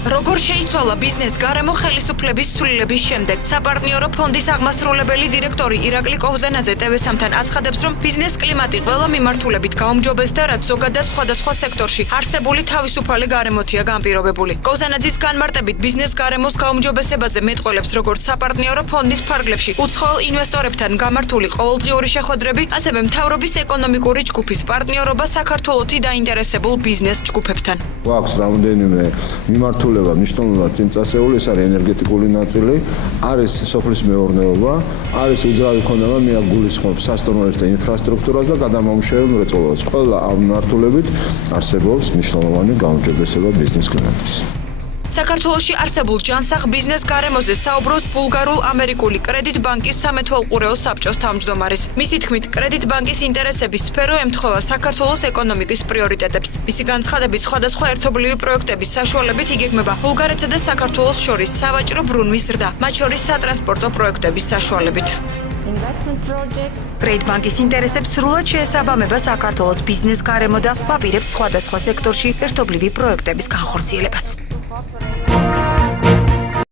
როგორ შეიცვალა ბიზნეს გარემო ხელისუფლების ცვლილების შემდეგ? საპარტნიორო ფონდის აღმასრულებელი დირექტორი ირაკლი კოვზენაძე TV3-თან აცხადებს, რომ ბიზნეს კლიმატი ყველა მიმართულებით გაუმჯობესდა, რაც ზოგადად სხვადასხვა სექტორში არსებული თავისუფალი გარემოთია განპირობებული. კოვზენაძის განმარტებით, ბიზნეს გარემოს გაუმჯობესებაზე მეტყველებს როგორც საპარტნიორო ფონდის ფარგლებში უცხოელ ინვესტორებთან გამართული ყოველდღიური შეხვედრები, ასევე მთავრობის ეკონომიკური ჯგუფის პარტნიორობა საქართველოთი დაინტერესებულ ბიზნეს ჯგუფებთან. გვაქვს რამდენიმე მიმართულება მნიშვნელოვნად წინ წასეული, ეს არის ენერგეტიკული ნაწილი, არის სოფლის მეურნეობა, არის უძრავი ქონება, მე გულისხმობს სასტუმროებს და ინფრასტრუქტურას და გადამამუშავებელ მრეწველობას. ყველა ამ მიმართულებით არსებობს მნიშვნელოვანი გაუმჯობესება ბიზნეს კლიმატის. საქართველოში არსებულ ჯანსაღ ბიზნეს გარემოზე საუბრობს ბულგარულ-ამერიკული კრედიტ ბანკის სამეთვალყურეო საბჭოს თავმჯდომარის. მისი თქმით, კრედიტ ბანკის ინტერესების სფერო ემთხვევა საქართველოს ეკონომიკის პრიორიტეტებს. მისი განცხადებით, სხვადასხვა ერთობლივი პროექტების საშუალებით იგეგმება ბულგარეთსა და საქართველოს შორის სავაჭრო ბრუნვის ზრდა, მათ შორის სატრანსპორტო პროექტების საშუალებით. კრედიტ ბანკის ინტერესებს სრულად შეესაბამება საქართველოს ბიზნეს გარემო და ვაპირებთ სხვადასხვა სექტორში ერთობლივი პროექტების განხორციელებას.